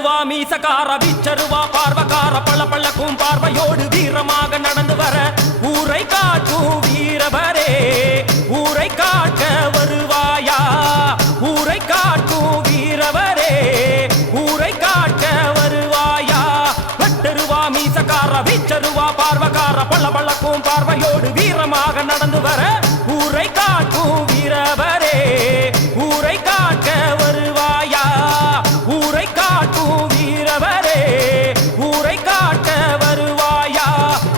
வெட்டருவா மீசக்கார வீச்சருவா பார்வக்கார பள்ளப்பள்ளக்கும் பார்வையோடு வீரமாக நடந்து வர ஊரை காட்டும் வீரவரே ஊரை காக்க வருவாயா ஊரை காட்டும் வீரவரே ஊரை காக்க வருவாயா வெட்டருவா மீசக்கார வீச்சருவா பார்வக்கார பள்ளப்பள்ளக்கும் பார்வையோடு வீரமாக நடந்து வர ஊரை காட்டும் வீரவரே ஊரை காக்க வருவாயா ஊரை காட்டும் வீரவரே ஊரை காக்க வருவாயா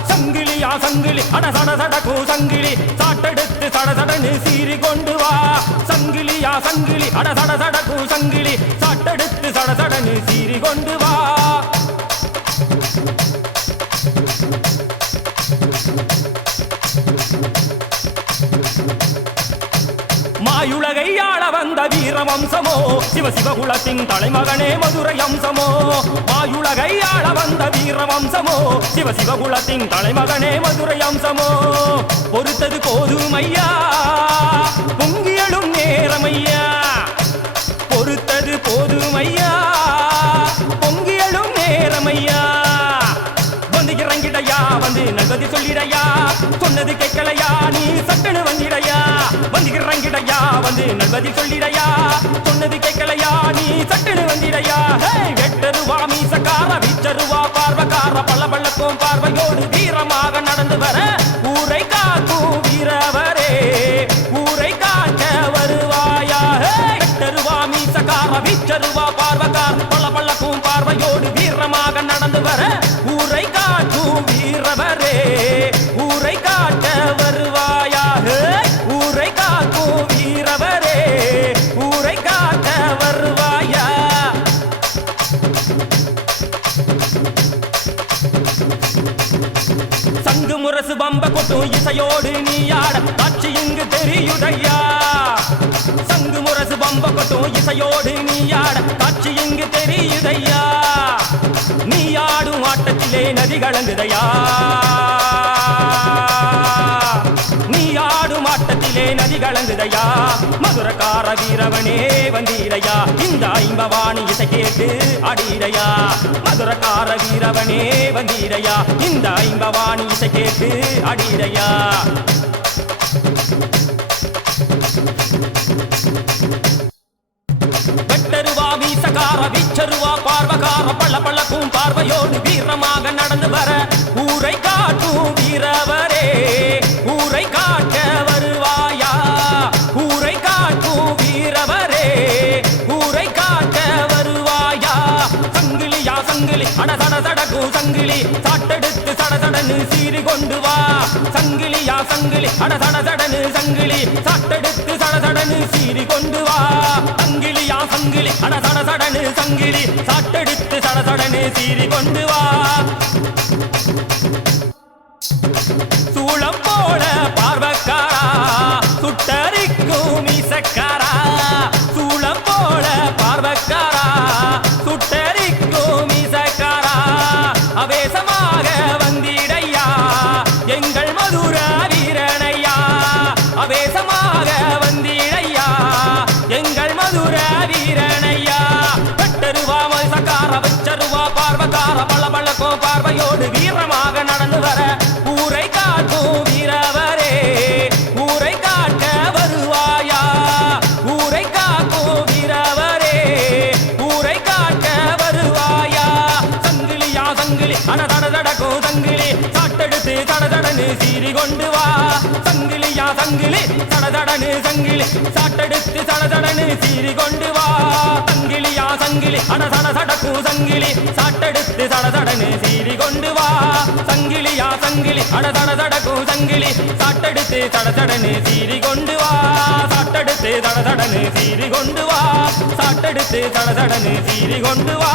சங்கிலியா சங்கிலி அட சட சடக்கும் சங்கிலி சாட்டெடுத்து சட சடன்னு சீறி கொண்டு வா சங்கிலியா சங்கிலி அட சட சடக்கும் சங்கிலி சாட்டெடுத்து சட சடன்னு சீறி கொண்டு வா மாயுலகை ஆள வந்த வீரவம்சமோ சிவசிவகுலத்தின் தலைமகனே மதுரை அம்சமோ மாயுலகை ஆள வந்த வீரவம்சமோ சிவசிவகுலத்தின் தலைமகனே மதுரை அம்சமோ பொறுத்தது போதுமையா பொங்கியலும் நேரமையா பொறுத்தது போதுமையா பொங்கியலும் நேரமையா வந்து இறங்கிடையா வந்து நகதி சொல்லிடையா சொன்னது கேட்கலையா நீ சட்டனு வந்திடையா வந்து இறங்கிடையா வந்து நல்வதி சொல்லிடையா சொன்னது கேட்கலையா நீ சட்டனு வந்திடையா வெட்டருவா மீசக்கார வீச்சருவா பார்வக்கார பள்ளப்பள்ளக்கும் பார்வையோடு வீரமாக நடந்து வர ஊரை காக்கும் வீரவரே ஊரை காக்க வருவாயா வெட்டருவா மீசக்கார வீச்சருவா பார்வக்கார பள்ளப்பள்ளக்கும் பார்வையோடு வீரமாக நடந்து வர ஊரை காக்கும் வீரவரே ஊரை காக்க வருவாயா ஊரை காக்கும் வீரவரே ஊரை காக்க வருவாயா சங்கு முரசு பம்ப கொட்டும் இசையோடு நீ ஆட காட்சி இங்கு தெரியுதையா சங்கு முரசு பம்ப கொட்டும் இசையோடு நீ ஆட காட்சி இங்கு தெரியுதையா நீ ஆடும் ஆட்டத்திலே நதி கலங்குதையா நீ ஆடும் ஆட்டத்திலே நதி கலங்குதையா மதுரக்கார வீரவனே வந்தீரையா இந்த ஐம்பவாணி இசை கேட்டு அடிரையா மதுரக்கார வீரவனே வந்தீரையா இந்த ஐம்பவாணி இசை கேட்டு அடிரையா வெட்டருவா மீசக்கார வீச்சருவா பார்வக்கார பள்ளப்பள்ளக்கும் பார்வையோடு வீரமாக நடந்து வர ஊரை காட்டும் வீரவரே ஊரை காக்க வருவாயா ஊரை காட்டும் வீரவரே ஊரை காக்க வருவாயா சங்கிலியா சங்கிலி அட சட சடக்கும் சங்கிலி சாட்டெடுத்து சட சடன்னு சீறி கொண்டு வா சங்கிலியா சங்கிலி அட சட சடனு சங்கிலி சாட்டெடுத்து சட சடன்னு சீறி கொண்டு வா சங்கிலியா சங்கிலி அட சட சடனு சங்கிலி சாட்டெடுத்து சட சடன்னு சீறி கொண்டு வா சூளம் போல பார்வக்காரா சுட்டரிக்கும் மீசக்காரா சூளம் போல பார்வக்காரா சுட்டரிக்கும் மீசக்காரா அவேசமாக வந்திடையா எங்கள் மதுர வீரனையா அவேசமாக வந்திடையா எங்கள் மதுர வீரனையா வெட்டருவா மீசக்கார வெச்சருவா பார்வக்கார பள்ளப்பள்ளக்கோ பார்வையோடு வீரமாக நடந்து வர ஊரை காட்டும் வீரவரே ஊரை காக்க வருவாயா ஊரை காக்கும் வீரவரே ஊரை காக்க வருவாயா சங்கிலியா சங்கிலி அட தட தடக்கும் சங்கிலி சாட்டெடுத்து தட தடன்னு சீறி கொண்டு வா சங்கிலியா சங்கிலி தட தடனு சங்கிலி சாட்டெடுத்து தட தடன்னு சீறி கொண்டு வா சங்கிலியா சங்கிலி அட சட சடக்கும் சங்கிலி சாட்டெடுத்து தட தடன்னு சீறி கொண்டு வா சங்கிலியா சங்கிலி அட சட சடக்கும் சங்கிலி சாட்டெடுத்து தட தடன்னு சீறி கொண்டு வா சாட்டெடுத்து தட தடன்னு சீறி கொண்டு வா சாட்டெடுத்து தட தடன்னு சீறி கொண்டு வா